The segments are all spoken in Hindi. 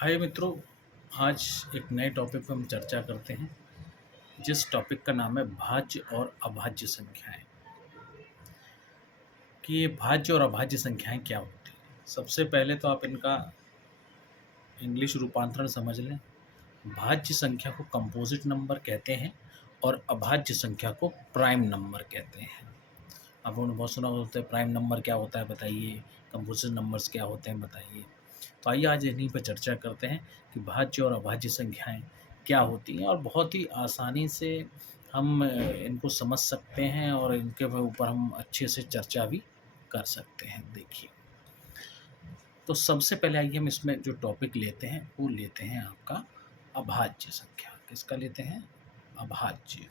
हाय मित्रों, आज एक नए टॉपिक पर हम चर्चा करते हैं जिस टॉपिक का नाम है भाज्य और अभाज्य संख्याएं। कि ये भाज्य और अभाज्य संख्याएं क्या होती हैं। सबसे पहले तो आप इनका इंग्लिश रूपांतरण समझ लें। भाज्य संख्या को कंपोजिट नंबर कहते हैं और अभाज्य संख्या को प्राइम नंबर कहते हैं। आप लोगों ने बहुत सुना होता है प्राइम नंबर क्या होता है बताइए, कंपोजिट नंबर्स क्या होते हैं बताइए। तो आइए आज इन्हीं पर चर्चा करते हैं कि भाज्य और अभाज्य संख्याएं क्या होती हैं और बहुत ही आसानी से हम इनको समझ सकते हैं और इनके ऊपर हम अच्छे से चर्चा भी कर सकते हैं। देखिए, तो सबसे पहले आइए हम इसमें जो टॉपिक लेते हैं वो लेते हैं आपका अभाज्य संख्या। किसका लेते हैं? अभाज्य।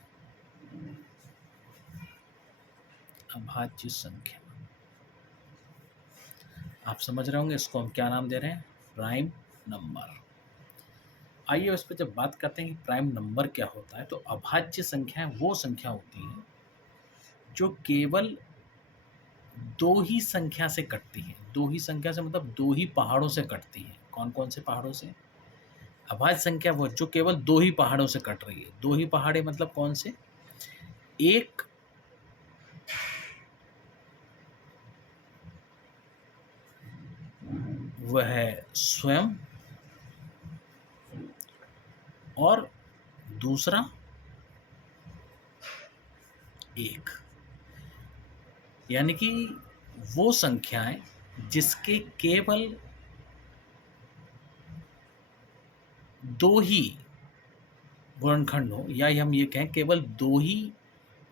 अभाज्य संख्या आप समझ रहे होंगे, इसको हम क्या नाम दे रहे हैं? Prime number. आइए उस पर जब बात करते हैं कि प्राइम नंबर क्या होता है, तो अभाज्य संख्याएं वो संख्या होती हैं जो केवल दो ही संख्या से कटती हैं। दो ही संख्या से मतलब दो ही पहाड़ों से कटती हैं। कौन कौन से पहाड़ों से? अभाज्य संख्या वो जो केवल दो ही पहाड़ों से कट रही है। दो ही पहाड़े मतलब कौन से? एक वह स्वयं और दूसरा एक। यानी कि वो संख्याएं जिसके केवल दो ही गुणनखंड हो, या हम ये कहें केवल दो ही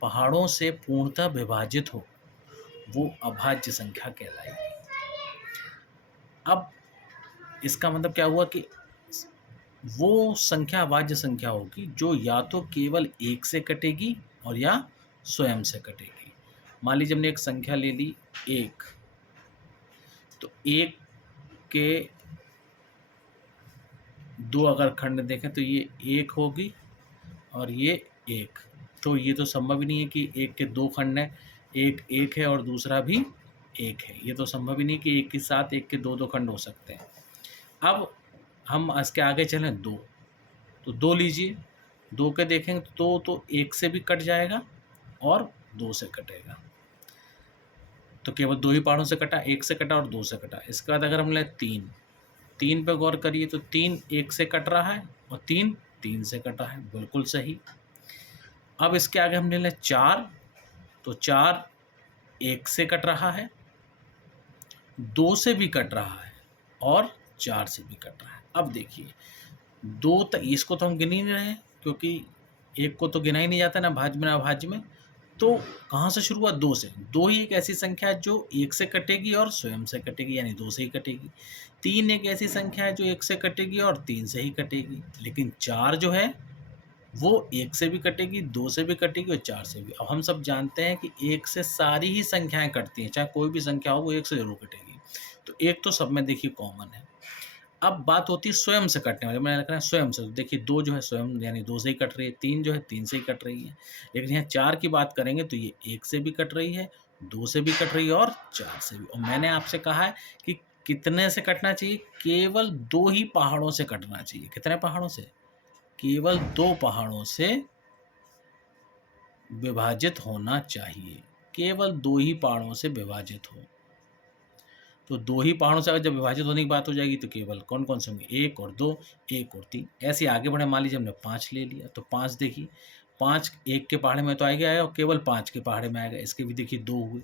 पहाड़ों से पूर्णतः विभाजित हो, वो अभाज्य संख्या कहलाएगी। अब इसका मतलब क्या हुआ कि वो संख्या अभाज्य संख्या होगी जो या तो केवल एक से कटेगी और या स्वयं से कटेगी। मान लीजिए हमने एक संख्या ले ली एक, तो एक के दो अगर खंड देखें तो ये एक होगी और ये एक। तो ये तो संभव ही नहीं है कि एक के दो खंड हैं, एक एक है और दूसरा भी एक है। ये तो संभव ही नहीं कि एक के साथ एक के दो दो खंड हो सकते हैं। अब हम इसके आगे चलें दो, तो दो लीजिए। दो के देखेंगे तो दो तो एक से भी कट जाएगा और दो से कटेगा। तो केवल दो ही पहाड़ों से कटा, एक से कटा और दो से कटा। इसके बाद अगर हम लें तीन, तीन पे गौर करिए तो तीन एक से कट रहा है और तीन तीन से कटा है। बिल्कुल सही। अब इसके आगे हम ले लें चार, तो चार एक से कट रहा है, दो से भी कट रहा है और चार से भी कट रहा है। अब देखिए, दो तक इसको तो हम गिन ही नहीं रहे हैं क्योंकि एक को तो गिना ही नहीं जाता ना भाज्य में अभाज्य में। तो कहाँ से शुरू हुआ? दो से। दो ही एक ऐसी संख्या है जो एक से कटेगी और स्वयं से कटेगी, यानी दो से ही कटेगी। तीन एक ऐसी संख्या है जो एक से कटेगी और तीन से ही कटेगी। लेकिन चार जो है वो एक से भी कटेगी, दो से भी कटेगी और चार से भी। अब हम सब जानते हैं कि एक से सारी ही संख्याएं कटती हैं, चाहे कोई भी संख्या हो वो एक से जरूर कटेगी। तो एक तो सब में देखिए कॉमन है। अब बात होती है स्वयं से कटने वाली। मैंने लिखा है स्वयं से, तो देखिए दो जो है स्वयं यानी दो से ही कट रही है, तीन जो है तीन से ही कट रही है। लेकिन यहाँ चार की बात करेंगे तो ये एक से भी कट रही है, दो से भी कट रही है और चार से भी। और मैंने आपसे कहा है कि कितने से कटना चाहिए? केवल दो ही पहाड़ों से कटना चाहिए। कितने पहाड़ों से? केवल दो पहाड़ों से विभाजित होना चाहिए। केवल दो ही पहाड़ों से विभाजित हो। तो दो ही पहाड़ों से अगर जब विभाजित होने की बात हो जाएगी तो केवल कौन कौन से होंगे? एक और दो, एक और तीन। ऐसे आगे बढ़े, मान लीजिए हमने पाँच ले लिया, तो पाँच देखिए, पाँच एक के पहाड़े में तो आएगा और केवल पाँच के पहाड़े में आएगा। इसके भी देखिए दो हुए।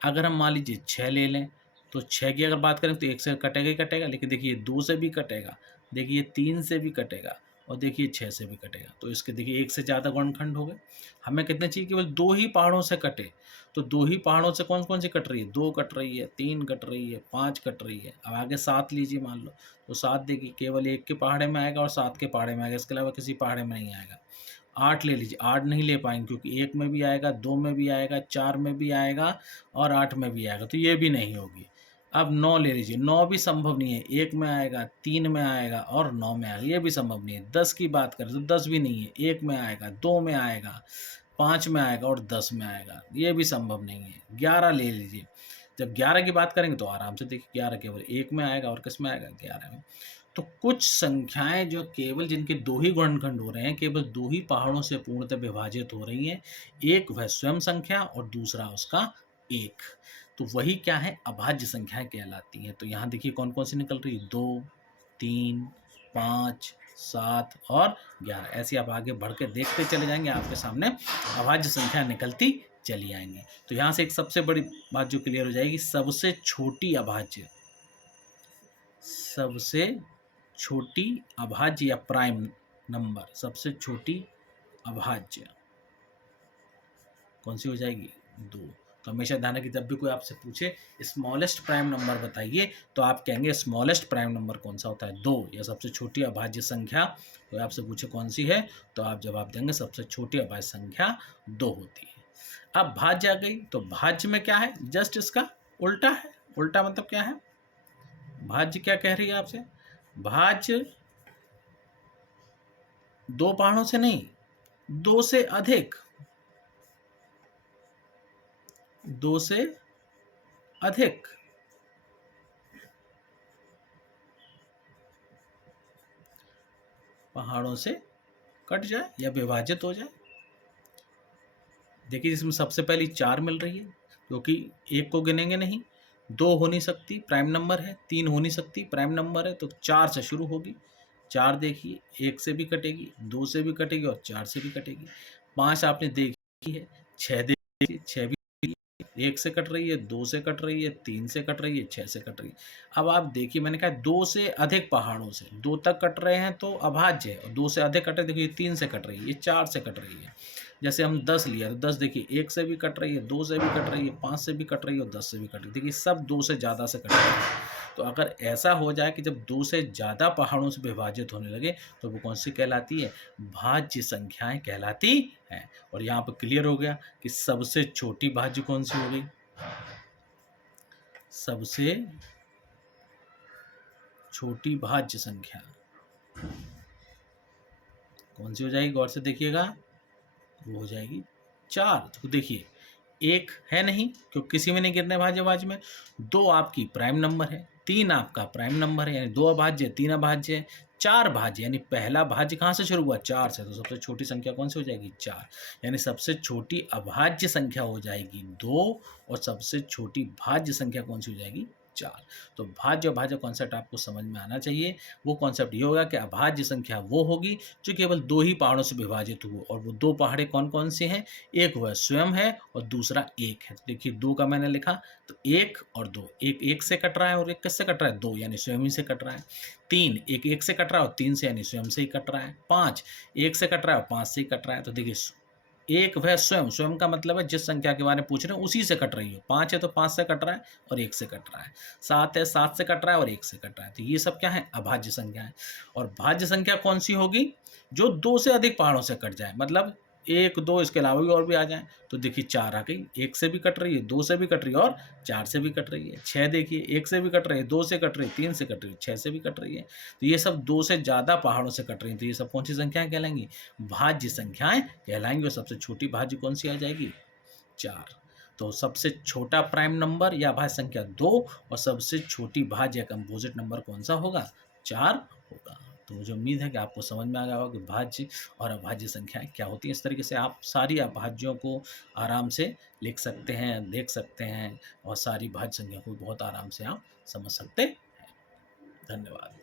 अगर हम मान लीजिए छः ले लें, तो छः की अगर बात करें तो एक से कटेगा ही कटेगा, लेकिन देखिए दो से भी कटेगा, देखिए तीन से भी कटेगा और देखिए छः से भी कटेगा। तो इसके देखिए एक से ज़्यादा गुणनखंड हो गए। हमें कितने चाहिए? केवल दो ही पहाड़ों से कटे। तो दो ही पहाड़ों से कौन कौन सी कट रही है? दो कट रही है, तीन कट रही है, पाँच कट रही है। अब आगे सात लीजिए मान लो, तो सात देखिए केवल एक के पहाड़े में आएगा और सात के पहाड़े में आएगा, इसके अलावा किसी पहाड़े में नहीं आएगा। आठ ले लीजिए, आठ नहीं ले पाएंगे क्योंकि एक में भी आएगा, दो में भी आएगा, चार में भी आएगा और आठ में भी आएगा, तो ये भी नहीं होगी। अब नौ ले लीजिए, नौ भी संभव नहीं है। एक में आएगा, तीन में आएगा और नौ में आएगा, ये भी संभव नहीं है। दस की बात करें तो दस भी नहीं है। एक में आएगा, दो में आएगा, पाँच में आएगा और दस में आएगा, ये भी संभव नहीं है। ग्यारह ले लीजिए, जब ग्यारह की बात करेंगे तो आराम से देखिए ग्यारह केवल एक में आएगा और किस में आएगा? ग्यारह में। तो कुछ संख्याएं जो केवल जिनके दो ही गुणनखंड हो रहे हैं, केवल दो ही पहाड़ों से पूर्णतः विभाजित हो रही हैं, एक वह स्वयं संख्या और दूसरा उसका एक, तो वही क्या है, अभाज्य संख्याएं कहलाती हैं। तो यहाँ देखिए कौन कौन सी निकल रही है, 2, 3, 5, 7 और 11। ऐसे आप आगे बढ़ के देखते चले जाएंगे, आपके सामने अभाज्य संख्या निकलती चली आएंगी। तो यहाँ से एक सबसे बड़ी बात जो क्लियर हो जाएगी, सबसे छोटी अभाज्य, सबसे छोटी अभाज्य या प्राइम नंबर, सबसे छोटी अभाज्य कौन सी हो जाएगी, 2। तो हमेशा ध्यान रखिए, जब भी कोई आपसे पूछे स्मॉलेस्ट प्राइम नंबर बताइए, तो आप कहेंगे स्मॉलेस्ट प्राइम नंबर कौन सा होता है, 2। या सबसे छोटी अभाज्य संख्या कोई आपसे पूछे कौन सी है, तो आप जवाब देंगे सबसे छोटी अभाज्य संख्या 2 होती है। अब भाज्य आ गई, तो भाज्य में क्या है, जस्ट इसका उल्टा है। उल्टा मतलब क्या है, भाज्य क्या कह रही है आपसे, भाज्य दो पहाड़ों से नहीं, दो से अधिक, दो से अधिक पहाड़ों से कट जाए या विभाजित हो जाए। देखिए इसमें सबसे पहली 4 मिल रही है, क्योंकि एक को गिनेंगे नहीं, 2 हो नहीं सकती, प्राइम नंबर है, 3 हो नहीं सकती, प्राइम नंबर है, तो 4 से शुरू होगी। 4 देखिए 1 से भी कटेगी, 2 से भी कटेगी और 4 से भी कटेगी। 5 आपने देखी है, 6 देखी, 6 भी 1 से कट रही है, 2 से कट रही है, 3 से कट रही है, 6 से कट रही है। अब आप देखिए मैंने कहा 2 से अधिक पहाड़ों से, 2 तक कट रहे हैं तो अभाज्य है, और 2 से अधिक कट रहे, देखिए 3 से कट रही है, ये 4 से कट रही है। जैसे हम 10 लिया तो 10 देखिए 1 से भी कट रही है, 2 से भी कट रही है, 5 से भी कट रही है और 10 से भी कट रही है। देखिए सब 2 से ज़्यादा से कट रही है। तो अगर ऐसा हो जाए कि जब 2 से ज़्यादा पहाड़ों से विभाजित होने लगे, तो वो कौन सी कहलाती है, भाज्य संख्याएं कहलाती हैं। और यहाँ पर क्लियर हो गया कि सबसे छोटी भाज्य कौन सी हो गई, सबसे छोटी भाज्य संख्या कौन सी हो जाएगी, गौर से देखिएगा, वो हो जाएगी 4। तो देखिए 1 है नहीं, क्योंकि किसी में नहीं गिरने भाज्य भाज्य में, 2 आपकी प्राइम नंबर है, 3 आपका प्राइम नंबर है, यानी 2 अभाज्य, 3 अभाज्य है, 4 भाज्य, यानी पहला भाज्य कहाँ से शुरू हुआ, 4 से, तो सबसे छोटी संख्या कौन सी हो जाएगी, 4। यानी सबसे छोटी अभाज्य संख्या हो जाएगी 2 और सबसे छोटी भाज्य संख्या कौन सी हो जाएगी, 4। तो भाज्य और भाज्य कॉन्सेप्ट आपको समझ में आना चाहिए। वो कॉन्सेप्ट ये होगा कि अभाज्य संख्या वो होगी जो केवल 2 ही पहाड़ों से विभाजित हो, और वो 2 पहाड़े कौन कौन से हैं, एक वह स्वयं है और दूसरा 1 है। तो देखिए 2 का मैंने लिखा, तो 1 और 2, 1 1 से कट रहा है और 1 किससे कट रहा है, 2, यानी स्वयं ही से कट रहा है। 3 1 1 से कट रहा है और 3 से, यानी स्वयं से ही कट रहा है। 5 1 से कट रहा है और 5 से ही कट रहा है। तो देखिए एक वह स्वयं, स्वयं का मतलब है जिस संख्या के बारे में पूछ रहे हैं उसी से कट रही है। 5 है तो 5 से कट रहा है और 1 से कट रहा है। 7 है, 7 से कट रहा है और 1 से कट रहा है। तो ये सब क्या है, अभाज्य संख्या है। और भाज्य संख्या कौन सी होगी, जो 2 से अधिक पहाड़ों से कट जाए, मतलब 1 2 इसके अलावा भी और भी आ जाए। तो देखिए 4 आ गई, 1 से भी कट रही है, 2 से भी कट रही है और 4 से भी कट रही है। 6 देखिए 1 से भी कट रही है, 2 से कट रही है, 3 से कट रही है, 6 से भी कट रही है। तो ये सब 2 से ज़्यादा पहाड़ों से कट रही हैं। तो ये सब कौन सी संख्याएं कहलाएंगी, भाज्य संख्याएं कहलाएंगी। और सबसे छोटी भाज्य कौन सी आ जाएगी, 4। तो सबसे छोटा प्राइम नंबर या भाज्य संख्या 2 और सबसे छोटी भाज्य या कंपोजिट नंबर कौन सा होगा, 4 होगा। तो मुझे उम्मीद है कि आपको समझ में आ गया होगा कि भाज्य और अभाज्य संख्याएं क्या होती हैं। इस तरीके से आप सारी अभाज्यों को आराम से लिख सकते हैं, देख सकते हैं, और सारी भाज्य संख्या को बहुत आराम से आप समझ सकते हैं। धन्यवाद।